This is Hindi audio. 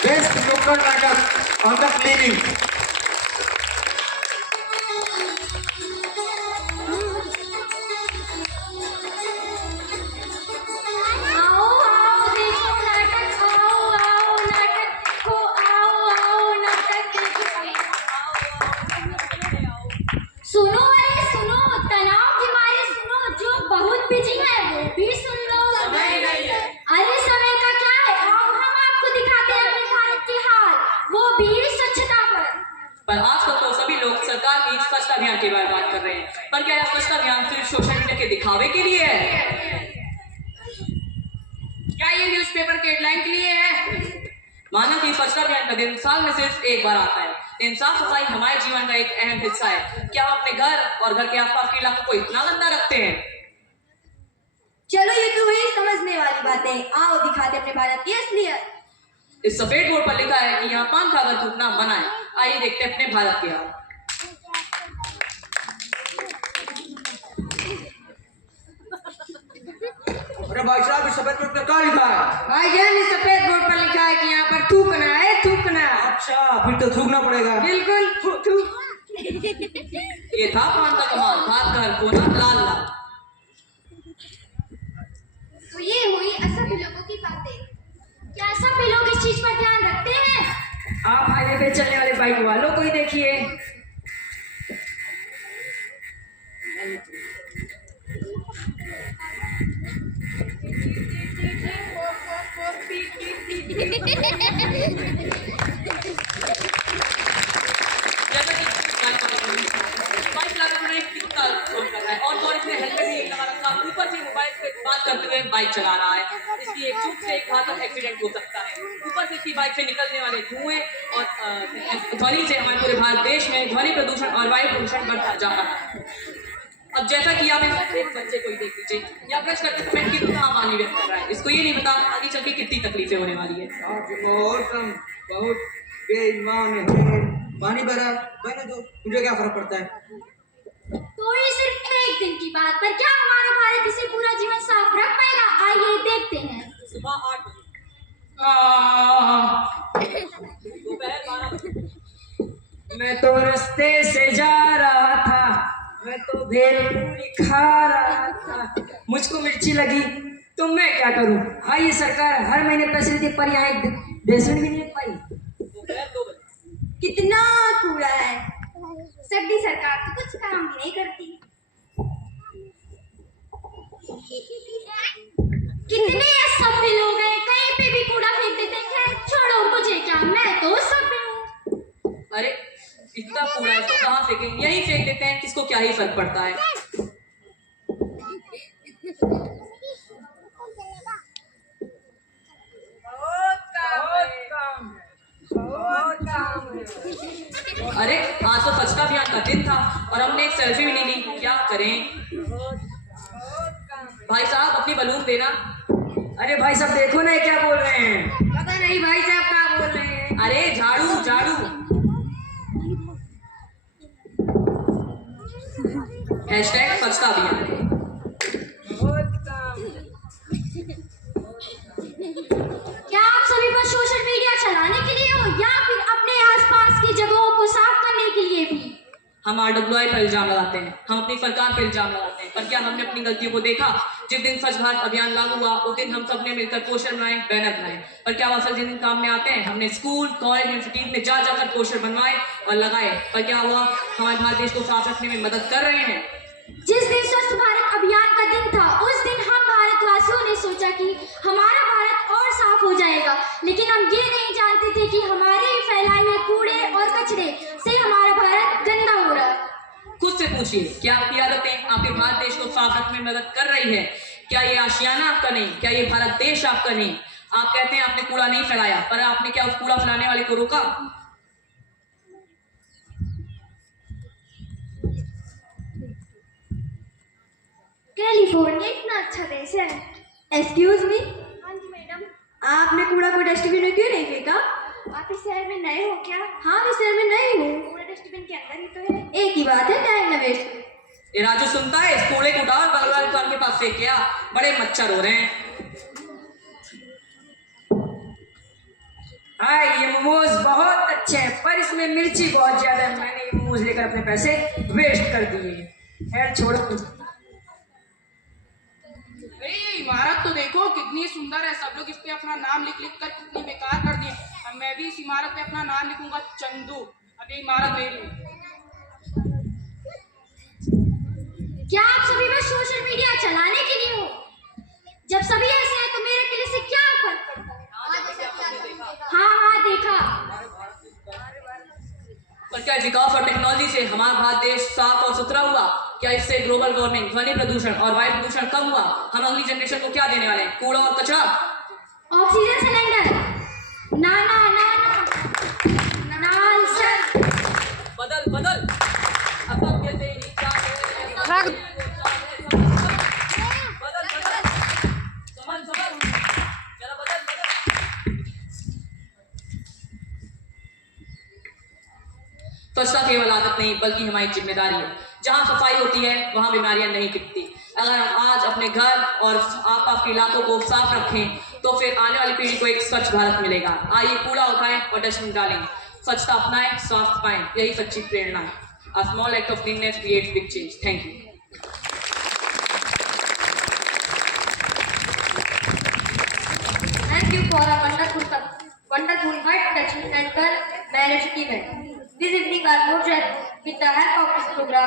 Best local natak on the cleaning. आओ आओ देखो नाटक आओ आओ नाटक देखो आओ आओ नाटक देखो सुनो अरे सुनो तनाव के मारे सुनो जो बहुत बिजी है वो भी सुन लो अरे समय का क्या है आओ हम आपको दिखाते हैं अपने भारत के हाल वो भी स्वच्छता पर आजकल तो सभी लोग सरकार की स्वच्छता अभियान के बारे में बात कर रहे हैं। पर क्या यह स्वच्छता अभियान सिर्फ सोशल मीडिया के दिखावे के लिए है? क्या ये न्यूज़पेपर के हेडलाइन के लिए है? माना कि स्वच्छता अभियान का दिन साल में सिर्फ एक बार आता है, लेकिन साफ सफाई हमारे जीवन का एक अहम हिस्सा है। क्या हम अपने घर और घर के आसपास के इलाकों को इतना गंदा रखते हैं? चलो ये तो हुई समझने वाली बातें आओ दिखाते अपने भारत की असलियत इस सफेद बोर्ड पर लिखा है कि यहाँ पान खाकर थूकना मना है। आइए देखते हैं अपने भारत के हाल। अरे भाई साहब इस सफेद बोर्ड पर क्या लिखा है? भाईजान इस सफेद बोर्ड पर लिखा है कि यहाँ पर थूकना है थूकना। अच्छा फिर तो थूकना पड़ेगा। बिल्कुल थूक। ये था पान का कमाल, हाथ का हर कोना लाल लाल। तो ये हुई असभ्य लोगों की बातें क्या सभी लोग इस चीज पर ध्यान रखते हैं आप हाईवे पे चलने वाले बाइक वालों को ही देखिए। जैसा कि बाइक चलाते समय कितना शोर कर रहा है और इसने हेलमेट नहीं लगा रखा, ऊपर से मोबाइल से बात करते हुए बाइक चला रहा है। इसकी एक चूक से एक घातक एक्सीडेंट हो सकता है। ऊपर से इसकी बाइक से निकलने वाले धुएं और ध्वनि से हमारे पूरे भारत देश में ध्वनि प्रदूषण और वायु प्रदूषण बढ़ता जा रहा है। अब जैसा कि आप एक बच्चे को ही देख लीजिए, या ब्रश करते समय कितना पानी व्यर्थ कर रहा है, इसको ये नहीं पता आगे चल के कितनी तकलीफें होने वाली है। बहुत बेईमान है। पानी भरा बहने दो, मुझे क्या फर्क पड़ता है? तो ये सिर्फ एक दिन की बात पर क्या हमारा भारत इसे पूरा जीवन साफ रख पाएगा आइए देखते हैं सुबह 8 दोपहर 12 बजे। मैं तो रास्ते से जा रहा था, मैं तो भेलपूरी खा रहा था, मुझको मिर्ची लगी तो मैं क्या करूं? हाँ ये सरकार हर महीने पैसे देती पर यहाँ एक बेसन भी नहीं पाई। दोपहर 2 बजे। कितना कूड़ा है सभी सरकार तो कुछ काम भी नहीं करती कितने असभ्य लोग हैं कहीं पे भी कूड़ा फेंक देते हैं छोड़ो मुझे क्या मैं तो सभ्य हूँ अरे इतना कूड़ा है तो कहाँ फेंकें? यही फेंक देते हैं, किसको क्या ही फर्क पड़ता है। अरे आज तो स्वच्छता अभियान का दिन था और हमने एक सेल्फी भी नहीं ली, क्या करें? भाई साहब अपनी बलून देना। अरे भाई साहब देखो ना ये क्या बोल रहे हैं। पता नहीं भाई साहब क्या बोल रहे हैं। अरे झाड़ू झाड़ू। हैशटैग स्वच्छता अभियान। क्या आप सभी पर सोशल मीडिया चलाने के लिए हो या फिर अपने आसपास की जगहों को साफ करने के लिए भी? हम RWI पर इल्जाम लगाते हैं, हम अपनी सरकार पर इल्जाम लगाते हैं, पर क्या हमने अपनी गलतियों को देखा? जिस दिन स्वच्छ भारत अभियान लागू हुआ उस दिन हम सब ने मिलकर पोस्टर बनाए, बैनर बनाए, पर क्या असल जिन दिन काम में आते हैं? हमने स्कूल कॉलेज यूनिवर्सिटी में जा जाकर पोस्टर बनवाए और लगाए, पर क्या हुआ? हमारे भारत देश को साफ रखने में मदद कर रहे हैं। जिस दिन स्वच्छ भारत अभियान का दिन था उस दिन हम भारतवासियों ने सोचा कि हमारा भारत और साफ हो जाएगा, लेकिन हम ये नहीं जानते थे कि हमारे फैलाए हुए कूड़े और कचरे से हमारा भारत गंदा हो रहा है। खुद से पूछिए, क्या आपकी आदतें आपके भारत देश को साफ रखने में मदद कर रही है? क्या ये आशियाना आपका नहीं? क्या ये भारत देश आपका नहीं? आप कहते हैं आपने कूड़ा नहीं फैलाया, पर आपने क्या उस कूड़ा फैलाने वाले को रोका? कैलिफोर्निया इतना अच्छा देश है। Excuse me. हाँ जी मैडम। आपने कूड़ा को डस्टबिन में क्यों नहीं फेंका? आप इस शहर में नए हो क्या? हाँ मैं शहर में नई हूँ। कूड़ा डस्टबिन के अंदर ही तो है। एक ही बात है, टाइम न वेस्ट। ये राजू सुनता है? इस कूड़े को उठाओ और बगल वाले दुकान के पास फेंक क्या? बड़े मच्छर हो रहे हैं। हाँ ये मोमोज बहुत अच्छे हैं पर इसमें मिर्ची बहुत ज्यादा है। मैंने ये मोमोज लेकर अपने पैसे वेस्ट कर दिए। खैर छोड़ो। अरे ये इमारत तो देखो कितनी सुंदर है। सब लोग इस पे अपना नाम लिख लिख कर कितनी बेकार कर दिए। अब मैं भी इस इमारत पे अपना नाम लिखूंगा, चंदू। अब ये इमारत मेरी है। क्या आप सभी बस सोशल मीडिया चलाने के लिए हो? जब सभी ऐसे हैं तो मेरे के लिए से क्या फर्क पड़ता है? हाँ देखा। पर क्या विकास और टेक्नोलॉजी से हमारा भारत देश साफ और सुथरा हुआ? क्या इससे ग्लोबल वार्मिंग, ध्वनि प्रदूषण और वायु प्रदूषण कम हुआ? हम अगली जनरेशन को क्या देने वाले हैं? कूड़ा और कचरा? Oxygen cylinder? ना ना ना ना नॉनसेंस। बदल बदल अब हम कहते हैं बदल बदल समझ जरा बदल बदल। स्वच्छता केवल आदत नहीं बल्कि हमारी जिम्मेदारी है। जहाँ सफाई होती है वहाँ बीमारियां नहीं टिकती। अगर हम आज अपने घर और आसपास के इलाकों को साफ रखें तो फिर आने वाली पीढ़ी को एक स्वच्छ भारत मिलेगा। आइए कूड़ा उठाएं और डस्टबिन डालें, स्वच्छता अपनाएं, स्वास्थ्य पाएं, यही सच्ची प्रेरणा है। A small act of cleanliness creates big change. Thank you. Thank you for a wonderful heart-touching and well-managed event. This evening, our project, with the help of this program,